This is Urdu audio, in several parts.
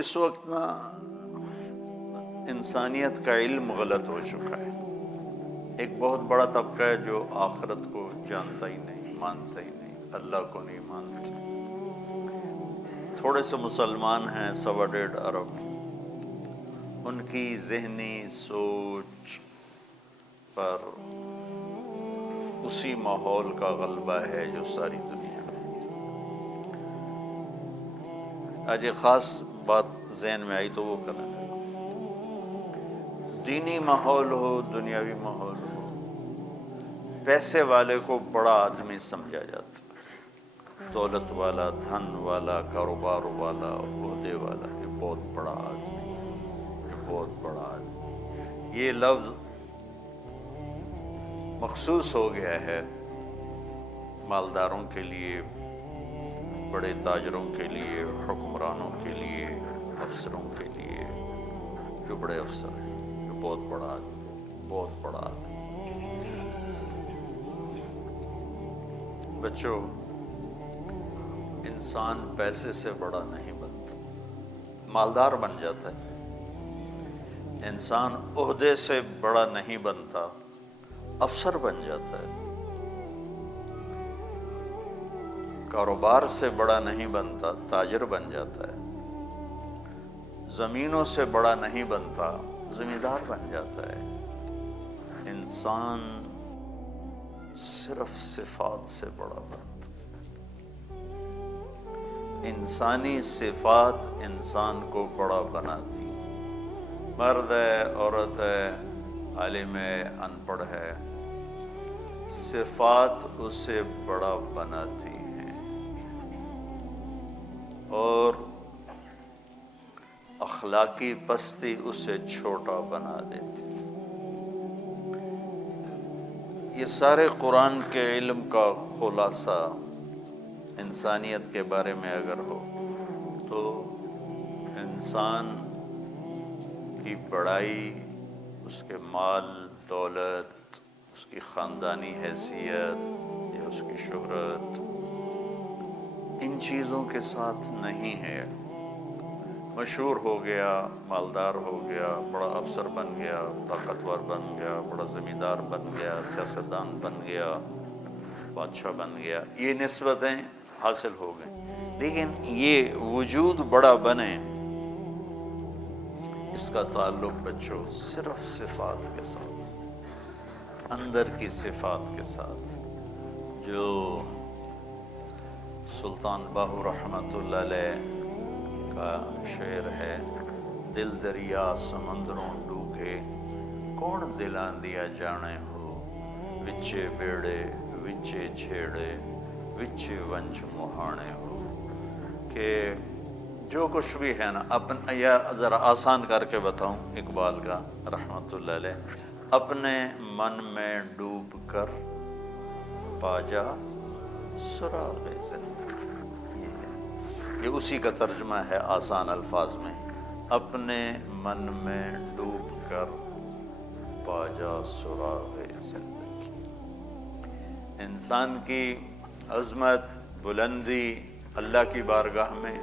اس وقت نا انسانیت کا علم غلط ہو چکا ہے۔ ایک بہت بڑا طبقہ ہے جو آخرت کو جانتا ہی نہیں، مانتا ہی نہیں، اللہ کو نہیں مانتا۔ تھوڑے سے مسلمان ہیں 1.25 ارب، ان کی ذہنی سوچ پر اسی ماحول کا غلبہ ہے جو ساری دنیا میں۔ آج ایک خاص بات ذہن میں آئی تو وہ کرنا ہے۔ دینی ماحول ہو، دنیاوی ماحول ہو، پیسے والے کو بڑا آدمی سمجھا جاتا ہے، دولت والا، دھن والا، کاروبار والا، عہدے والا، یہ بہت بڑا آدمی، یہ بہت بڑا آدمی۔ یہ لفظ مخصوص ہو گیا ہے مالداروں کے لیے، بڑے تاجروں کے لیے، حکمرانوں کے لیے، افسروں کے لیے، جو بڑے افسر ہیں، جو بہت بڑا آدمی، بہت بڑا آدمی۔ بچوں، انسان پیسے سے بڑا نہیں بنتا، مالدار بن جاتا ہے۔ انسان عہدے سے بڑا نہیں بنتا، افسر بن جاتا ہے۔ کاروبار سے بڑا نہیں بنتا، تاجر بن جاتا ہے۔ زمینوں سے بڑا نہیں بنتا، زمیندار بن جاتا ہے۔ انسان صرف صفات سے بڑا بنتا۔ انسانی صفات انسان کو بڑا بناتی، مرد ہے، عورت ہے، عالم ہے، ان پڑھ ہے، صفات اسے بڑا بناتی ہیں اور اخلاقی پستی اسے چھوٹا بنا دیتی۔ یہ سارے قرآن کے علم کا خلاصہ انسانیت کے بارے میں اگر ہو تو انسان کی بڑائی، اس کے مال دولت، اس کی خاندانی حیثیت یا اس کی شہرت، ان چیزوں کے ساتھ نہیں ہے۔ مشہور ہو گیا، مالدار ہو گیا، بڑا افسر بن گیا، طاقتور بن گیا، بڑا زمیندار بن گیا، سیاستدان بن گیا، بادشاہ بن گیا، یہ نسبتیں حاصل ہو گئیں، لیکن یہ وجود بڑا بنے، اس کا تعلق بچوں صرف صفات کے ساتھ، اندر کی صفات کے ساتھ۔ جو سلطان باہو رحمۃ اللہ علیہ کا شعر ہے، دل دریا سمندروں ڈوکے، کون دلاں دیا جانے ہو، وچے بیڑے وچے جھیڑے، وچے ونج مہانے ہو۔ کہ جو کچھ بھی ہے نا، یا ذرا آسان کر کے بتاؤں اقبال کا رحمۃ اللہ علیہ، اپنے من میں ڈوب کر پا جا سراغ زندگی۔ یہ اسی کا ترجمہ ہے آسان الفاظ میں، اپنے من میں ڈوب کر پا جا سراغ زندگی۔ انسان کی عظمت، بلندی اللہ کی بارگاہ میں،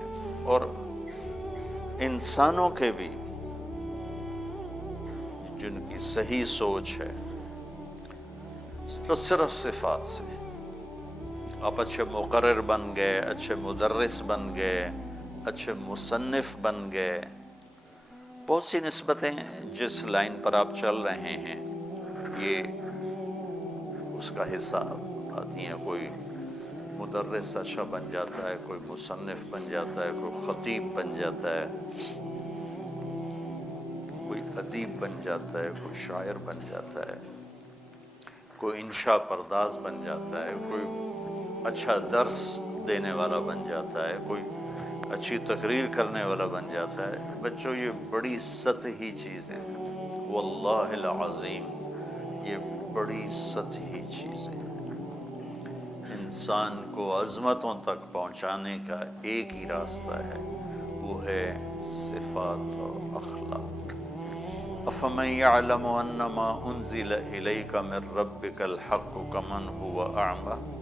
اور انسانوں کے بھی جن کی صحیح سوچ ہے، صرف صفات سے۔ آپ اچھے مقرر بن گئے، اچھے مدرس بن گئے، اچھے مصنف بن گئے، بہت سی نسبتیں جس لائن پر آپ چل رہے ہیں یہ اس کا حصہ آتی ہیں۔ کوئی مدرس اچھا بن جاتا ہے، کوئی مصنف بن جاتا ہے، کوئی خطیب بن جاتا ہے، کوئی ادیب بن جاتا ہے، کوئی شاعر بن جاتا ہے، کوئی انشاء پرداز بن جاتا ہے، کوئی اچھا درس دینے والا بن جاتا ہے، کوئی اچھی تقریر کرنے والا بن جاتا ہے۔ بچوں، یہ بڑی سطحی چیزیں ہیں، واللہ العظیم یہ بڑی سطحی چیزیں ہیں۔ انسان کو عظمتوں تک پہنچانے کا ایک ہی راستہ ہے، وہ ہے صفات اور اخلاق۔ افمن یعلم انما انزل الیک من ربک الحق کمن هو اعمی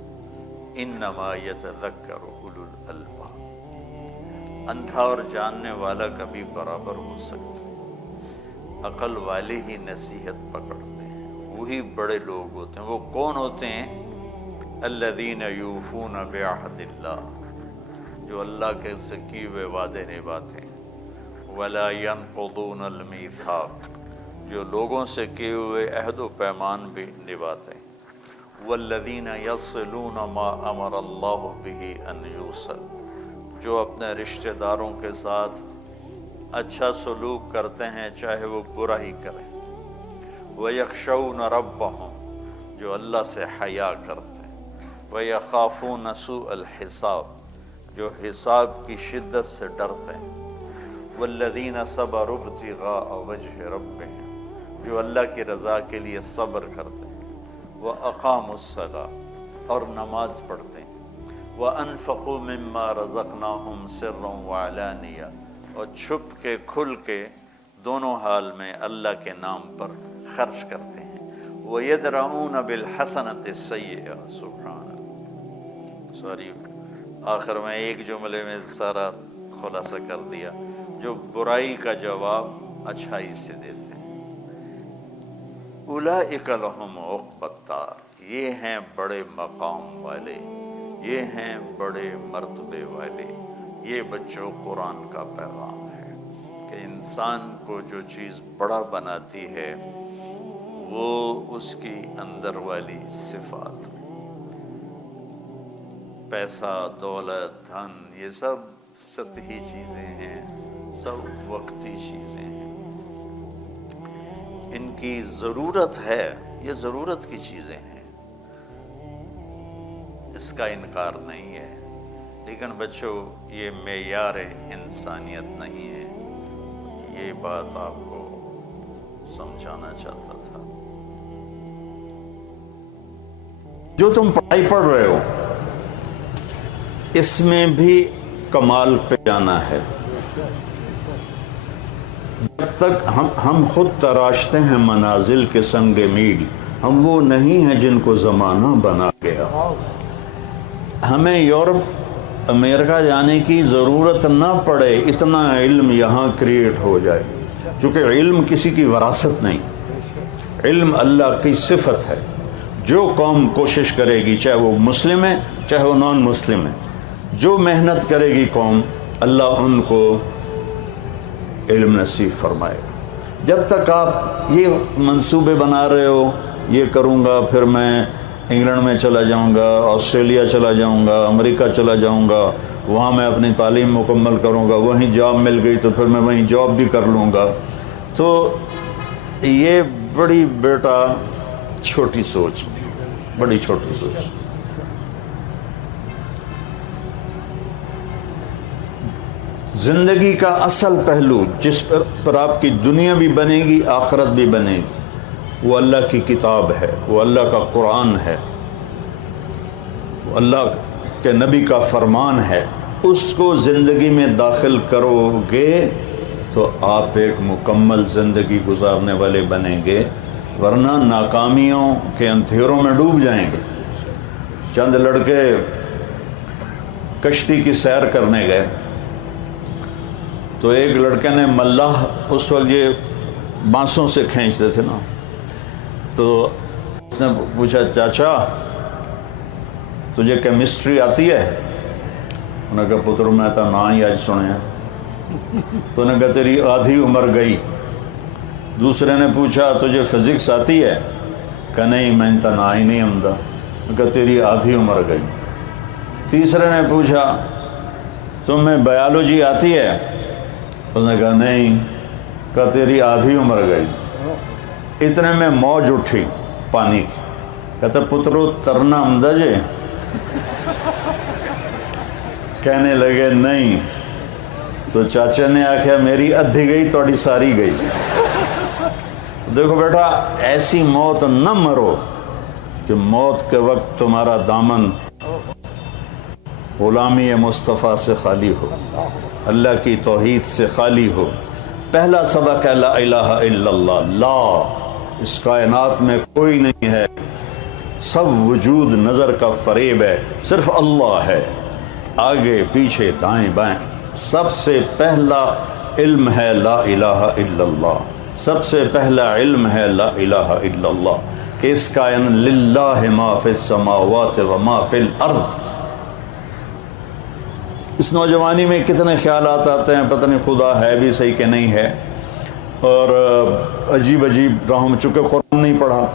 انما یتذکر اولو الالباب۔ اندھا اور جاننے والا کبھی برابر ہو سکتا ہے؟ عقل والے ہی نصیحت پکڑتے ہیں، وہی بڑے لوگ ہوتے ہیں۔ وہ کون ہوتے ہیں؟ الذین یوفون بعہد اللہ، جو اللہ کے سے کیے ہوئے وعدے نبھاتے ہیں۔ ولا ینقضون المیثاق، جو لوگوں سے کیے ہوئے عہد و پیمان بھی نبھاتے ہیں۔ والذین یصلون ما امر اللہ بہ ان یوصل، جو اپنے رشتہ داروں کے ساتھ اچھا سلوک کرتے ہیں چاہے وہ برا ہی کریں۔ وَيَخْشَوْنَ رَبَّهُمْ، جو اللہ سے حیا کرتے ہیں۔ وَيَخَافُونَ سُوءَ الْحِسَابِ، جو حساب کی شدت سے ڈرتے ہیں۔ وَالَّذِينَ صَبَرُوا ابْتِغَاءَ وَجْهِ رَبِّهِمْ، جو اللہ کی رضا کے لیے صبر کرتے ہیں۔ وَأَقَامُوا الصَّلَاةَ، اور نماز پڑھتے ہیں۔ وَأَنفَقُوا مِمَّا رَزَقْنَاهُمْ سِرًّا وَعَلَانِيَةً، اور چھپ کے کھل کے دونوں حال میں اللہ کے نام پر خرچ کرتے ہیں۔ وَيَدْرَؤُونَ بِالْحَسَنَةِ السَّيِّئَةَ، سبحان اللہ، سوری آخر میں ایک جملے میں سارا خلاصہ کر دیا، جو برائی کا جواب اچھائی سے دیتے ہیں۔ اولئک لہم عقبی الدار، یہ ہیں بڑے مقام والے، یہ ہیں بڑے مرتبے والے۔ یہ بچوں قرآن کا پیغام ہے کہ انسان کو جو چیز بڑا بناتی ہے وہ اس کی اندر والی صفات، پیسہ، دولت، دھن، یہ سب سطحی چیزیں ہیں، سب وقتی چیزیں ہیں۔ ان کی ضرورت ہے، یہ ضرورت کی چیزیں ہیں، اس کا انکار نہیں ہے، لیکن بچوں یہ معیار انسانیت نہیں ہے۔ یہ بات آپ کو سمجھانا چاہتا تھا۔ جو تم پڑھائی پڑھ رہے ہو اس میں بھی کمال پہ جانا ہے۔ جب تک ہم خود تراشتے ہیں منازل کے سنگ میل، ہم وہ نہیں ہیں جن کو زمانہ بنا گیا۔ ہمیں یورپ، امریکہ جانے کی ضرورت نہ پڑے، اتنا علم یہاں کریٹ ہو جائے، چونکہ علم کسی کی وراثت نہیں، علم اللہ کی صفت ہے۔ جو قوم کوشش کرے گی، چاہے وہ مسلم ہے چاہے وہ نان مسلم ہے، جو محنت کرے گی قوم، اللہ ان کو علم نصیب فرمائے۔ جب تک آپ یہ منصوبے بنا رہے ہو، یہ کروں گا پھر میں انگلینڈ میں چلا جاؤں گا، آسٹریلیا چلا جاؤں گا، امریکہ چلا جاؤں گا، وہاں میں اپنی تعلیم مکمل کروں گا، وہیں جاب مل گئی تو پھر میں وہیں جاب بھی کر لوں گا، تو یہ بڑی بیٹا چھوٹی سوچ، بڑی چھوٹی سوچ۔ زندگی کا اصل پہلو جس پر آپ کی دنیا بھی بنے گی، آخرت بھی بنے گی، وہ اللہ کی کتاب ہے، وہ اللہ کا قرآن ہے، وہ اللہ کے نبی کا فرمان ہے۔ اس کو زندگی میں داخل کرو گے تو آپ ایک مکمل زندگی گزارنے والے بنیں گے، ورنہ ناکامیوں کے اندھیروں میں ڈوب جائیں گے۔ چند لڑکے کشتی کی سیر کرنے گئے تو ایک لڑکے نے ملاح، اس وقت یہ بانسوں سے کھینچتے تھے نا، تو اس نے پوچھا چاچا تجھے کیمسٹری آتی ہے؟ انہوں نے کہا پتر میں تو نہ ہی آج سنے ہیں۔ تو انہوں نے کہا تیری آدھی عمر گئی۔ دوسرے نے پوچھا تجھے فزکس آتی ہے؟ کہا نہیں میں تو نہ ہی نہیں آمدہ۔ انہوں نے کہا تیری آدھی عمر گئی۔ تیسرے نے پوچھا تمہیں بایولوجی آتی ہے؟ انہوں نے کہا نہیں۔ کہا تیری آدھی عمر گئی۔ اتنے میں موج اٹھی پانی کی، کہتا پترو ترنا آمدہ جے؟ کہنے لگے نہیں۔ تو چاچا نے آخیا میری ادھی گئی توڑی ساری گئی۔ دیکھو بیٹا ایسی موت نہ مرو کہ موت کے وقت تمہارا دامن غلامی مصطفیٰ سے خالی ہو، اللہ کی توحید سے خالی ہو۔ پہلا سبق ہے لا الہ الا اللہ، لا، اس کائنات میں کوئی نہیں ہے، سب وجود نظر کا فریب ہے، صرف اللہ ہے، آگے پیچھے دائیں بائیں سب سے پہلا علم ہے لا الہ الا اللہ، سب سے پہلا علم ہے لا الہ الا اللہ، کہ اس کائن للہ ما فی السماوات و ما فی الارض۔ اس نوجوانی میں کتنے خیالات آتے ہیں، پتہ نہیں خدا ہے بھی صحیح کہ نہیں ہے، اور عجیب عجیب راہوں میں، چونکہ قرآن نہیں پڑھا۔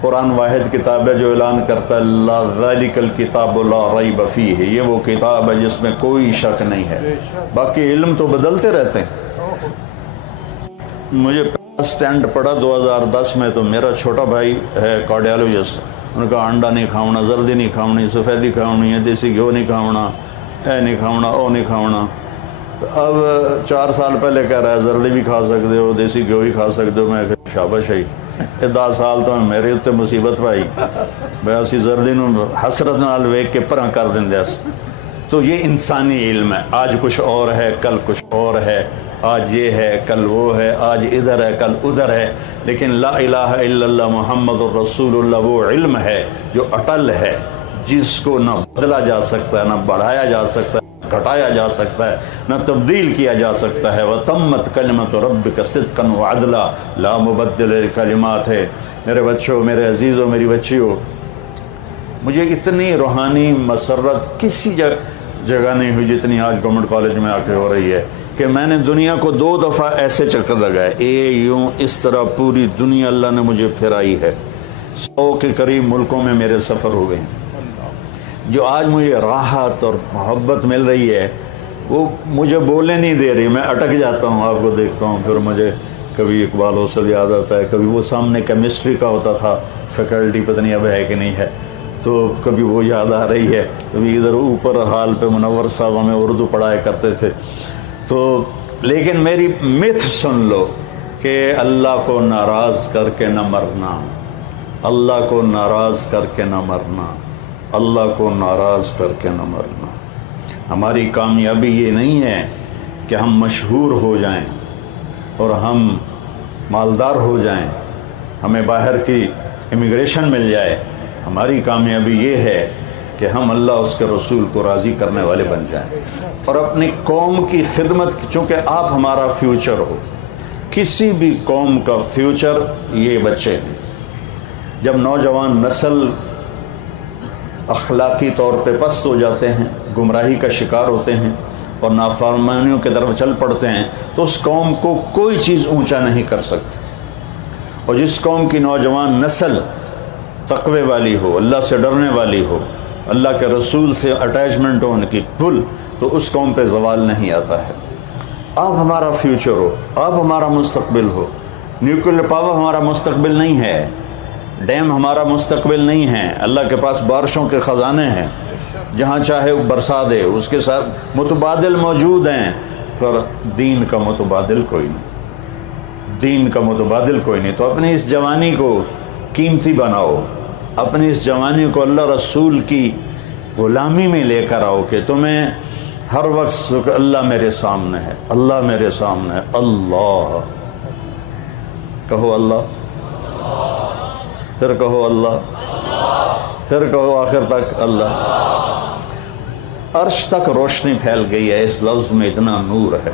قرآن واحد کتاب ہے جو اعلان کرتا ہے لا ذالک الکتاب لا ریب فیہ، یہ وہ کتاب ہے جس میں کوئی شک نہیں ہے، باقی علم تو بدلتے رہتے ہیں۔ مجھے پہلا سٹینڈ پڑا 2010 میں، تو میرا چھوٹا بھائی ہے کارڈیالوجسٹ، انہوں نے کہا انڈا نہیں کھاؤنا، زردی نہیں کھاؤنی، سفیدی کھاؤنی ہے، دیسی گھیو نہیں کھاؤنا، اے نہیں کھاؤنا، او نہیں کھاؤنا۔ اب 4 سال پہلے کہہ رہا ہے زردی بھی کھا سکتے ہو، دیسی گھیو بھی کھا سکتے ہو۔ میں کہا شاباش ہے، 10 سال تو میرے اتنے مصیبت پائی، میں اسی زردی نو حسرت نال ویک کے پرا کر دیں۔ تو یہ انسانی علم ہے، آج کچھ اور ہے، کل کچھ اور ہے، آج یہ ہے، کل وہ ہے، آج ادھر ہے، کل ادھر ہے، لیکن لا الہ الا اللہ محمد الرسول اللہ وہ علم ہے جو اٹل ہے، جس کو نہ بدلا جا سکتا ہے، نہ بڑھایا جا سکتا ہے، گھٹایا جا سکتا ہے، نہ تبدیل کیا جا سکتا ہے۔ وَتَمَّتْ كَلِمَةُ رَبِّكَ صِدْقًا وَعَدْلًا لَا مُبَدِّلَ لِكَلِمَاتِهِ ہے۔ میرے بچوں، میرے عزیزوں، میری بچیوں، مجھے اتنی روحانی مسرت کسی جگہ نہیں ہوئی جتنی آج گورنمنٹ کالج میں آ کے ہو رہی ہے، کہ میں نے دنیا کو 2 دفعہ ایسے چکر لگائے، یوں اس طرح پوری دنیا اللہ نے مجھے پھرائی ہے۔ 100 کے قریب ملکوں میں میرے سفر ہوئے ہیں۔ جو آج مجھے راحت اور محبت مل رہی ہے وہ مجھے بولنے نہیں دے رہی، میں اٹک جاتا ہوں، آپ کو دیکھتا ہوں، پھر مجھے کبھی اقبال حوصل یاد آتا ہے، کبھی وہ سامنے کیمسٹری کا ہوتا تھا فیکلٹی، پتہ نہیں اب ہے کہ نہیں ہے، تو کبھی وہ یاد آ رہی ہے، کبھی ادھر اوپر حال پہ منور صاحب ہمیں اردو پڑھایا کرتے تھے۔ تو لیکن میری متھ سن لو کہ اللہ کو ناراض کر کے نہ مرنا، اللہ کو ناراض کر کے نہ مرنا، اللہ کو ناراض کر کے نہ مرنا۔ ہماری کامیابی یہ نہیں ہے کہ ہم مشہور ہو جائیں اور ہم مالدار ہو جائیں، ہمیں باہر کی امیگریشن مل جائے۔ ہماری کامیابی یہ ہے کہ ہم اللہ اس کے رسول کو راضی کرنے والے بن جائیں، اور اپنی قوم کی خدمت، چونکہ آپ ہمارا فیوچر ہو، کسی بھی قوم کا فیوچر یہ بچے ہیں۔ جب نوجوان نسل اخلاقی طور پہ پست ہو جاتے ہیں، گمراہی کا شکار ہوتے ہیں اور نافرمانیوں کی طرف چل پڑتے ہیں، تو اس قوم کو کوئی چیز اونچا نہیں کر سکتی۔ اور جس قوم کی نوجوان نسل تقوی والی ہو، اللہ سے ڈرنے والی ہو، اللہ کے رسول سے اٹیچمنٹ ہو ان کی فل، تو اس قوم پہ زوال نہیں آتا ہے۔ آپ ہمارا فیوچر ہو، آپ ہمارا مستقبل ہو۔ نیوکلیر پاور ہمارا مستقبل نہیں ہے، ڈیم ہمارا مستقبل نہیں ہے۔ اللہ کے پاس بارشوں کے خزانے ہیں، جہاں چاہے وہ برسا دے، اس کے ساتھ متبادل موجود ہیں، پر دین کا متبادل کوئی نہیں، دین کا متبادل کوئی نہیں۔ تو اپنی اس جوانی کو قیمتی بناؤ، اپنی اس جوانی کو اللہ رسول کی غلامی میں لے کر آؤ، کہ تمہیں ہر وقت اللہ میرے سامنے ہے، اللہ میرے سامنے ہے، اللہ کہو، اللہ پھر کہو، اللہ پھر کہو، آخر تک اللہ۔ عرش تک روشنی پھیل گئی ہے، اس لفظ میں اتنا نور ہے۔